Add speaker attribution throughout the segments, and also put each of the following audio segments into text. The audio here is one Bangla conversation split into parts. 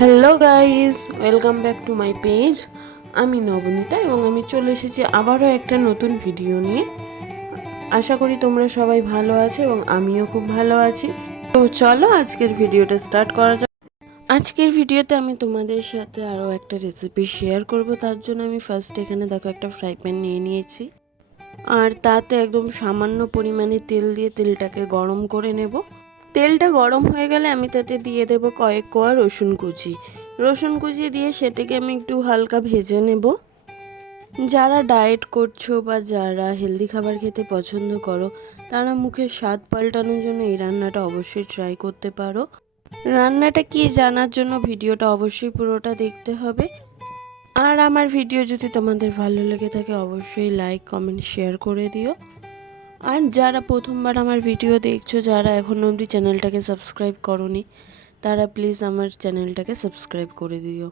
Speaker 1: Hello guys welcome back to my page আমি নবনীতা এবং আমি চলে এসেছি আবারও একটা নতুন ভিডিও নিয়ে। আশা করি তোমরা সবাই ভালো আছো এবং আমিও খুব ভালো আছি। তো চলো আজকের ভিডিওটা স্টার্ট করা যাক। আজকের ভিডিওতে আমি তোমাদের সাথে আরও একটা রেসিপি শেয়ার করব। তার জন্য আমি ফার্স্ট এখানে দেখো একটা ফ্রাই প্যান নিয়ে নিয়েছি। আর তাতে একদম সামান্য পরিমাণে তেল দিয়ে তেলটাকে গরম করে নেব। তেলটা গরম হয়ে গেলে আমি তাতে দিয়ে দেব কয়েক কোয়া রসুন কুচি। রসুন কুচি দিয়ে সেটাকে আমি একটু হালকা ভেজে নেব। যারা ডায়েট করছ বা যারা হেলদি খাবার খেতে পছন্দ করো, তারা মুখের স্বাদ পাল্টানোর জন্য এই রান্নাটা অবশ্যই ট্রাই করতে পারো। রান্নাটা কি জানার জন্য ভিডিওটা অবশ্যই পুরোটা দেখতে হবে। আর আমার ভিডিও যদি তোমাদের ভালো লেগে থাকে, অবশ্যই লাইক কমেন্ট শেয়ার করে দিও। আর যারা প্রথমবার আমার ভিডিও দেখছ যারা এখনও অবধি চ্যানেলটাকে সাবস্ক্রাইব করনি তারা প্লিজ আমার চ্যানেলটাকে সাবস্ক্রাইব করে দিও।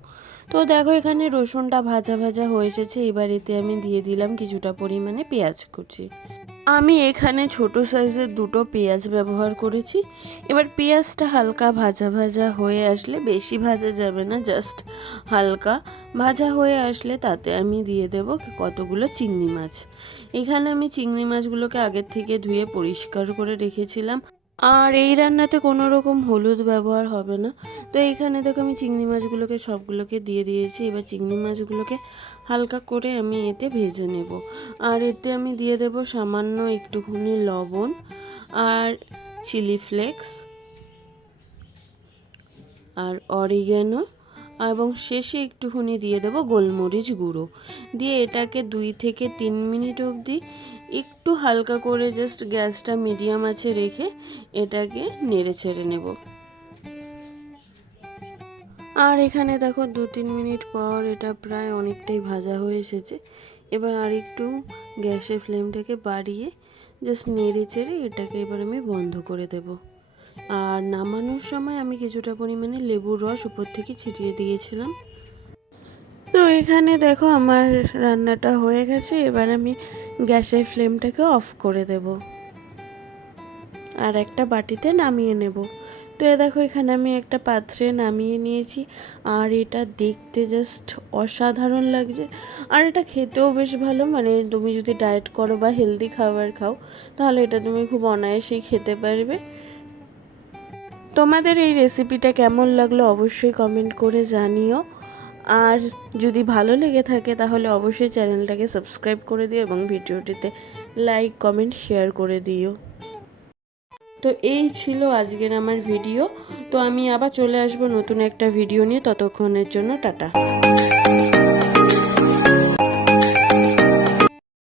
Speaker 1: তো দেখো, এখানে রসুনটা ভাজা ভাজা হয়ে এসেছে। এবার এতে আমি দিয়ে দিলাম কিছুটা পরিমাণে পেঁয়াজ কুচি। আমি এখানে ছোট সাইজের দুটো পেঁয়াজ ব্যবহার করেছি। এবার পেঁয়াজটা হালকা ভাজা ভাজা হয়ে আসলে বেশি ভাজা যাবে না জাস্ট হালকা ভাজা হয়ে আসলে তাতে আমি দিয়ে দেব কতগুলো চিংড়ি মাছ। এখানে আমি চিংড়ি মাছগুলোকে আগের থেকে ধুয়ে পরিষ্কার করে রেখেছিলাম। আর এই রান্নাতে কোনো রকম হলুদ ব্যবহার হবে না। তো এখানে দেখো আমি চিংড়ি মাছগুলোকে সবগুলোকে দিয়ে দিয়েছি। এবার চিংড়ি মাছগুলোকে হালকা করে আমি এতে ভেজে নেব। আর এতে আমি দিয়ে দেব সামান্য একটুখানি লবণ আর চিলি ফ্লেক্স আর অরিগ্যানো। এবং শেষে একটুখানি দিয়ে দেবো গোলমরিচ গুঁড়ো। দিয়ে এটাকে দুই থেকে তিন মিনিট অবধি একটু হালকা করে জাস্ট গ্যাসটা মিডিয়াম আছে রেখে এটাকে নেড়ে ছেড়ে নেব। আর এখানে দেখো দু তিন মিনিট পর এটা প্রায় অনেকটাই ভাজা হয়ে এসেছে। এবার আর একটু গ্যাসের ফ্লেমটাকে বাড়িয়ে জাস্ট নেড়ে চেড়ে এটাকে এবার আমি বন্ধ করে দেব। আর নামানোর সময় আমি কিছুটা পরিমাণে লেবুর রস উপর থেকে ছিটিয়ে দিয়েছিলাম। তো এখানে দেখো আমার রান্নাটা হয়ে গেছে, এবার আমি গ্যাসের ফ্লেমটাকে অফ করে দেব। আর একটা বাটিতে নামিয়ে নেব। তো এ দেখো এখানে আমি একটা পাত্রে নামিয়ে নিয়েছি, আর এটা দেখতে জাস্ট অসাধারণ লাগছে। আর এটা খেতেও বেশ ভালো মানে তুমি যদি ডায়েট করো বা হেলদি খাবার খাও, তাহলে এটা তুমি খুব অনায়াসেই খেতে পারবে। তোমাদের এই রেসিপিটা কেমন লাগল অবশ্যই কমেন্ট করে জানিও। আর যদি ভালো লেগে থাকে তাহলে অবশ্যই চ্যানেলটাকে সাবস্ক্রাইব করে দিও এবং ভিডিওটিতে লাইক কমেন্ট শেয়ার করে দিও। তো এই ছিল আজকের আমার ভিডিও তো আমি আবার চলে আসব নতুন একটা ভিডিও নিয়ে। ততক্ষণের জন্য টাটা।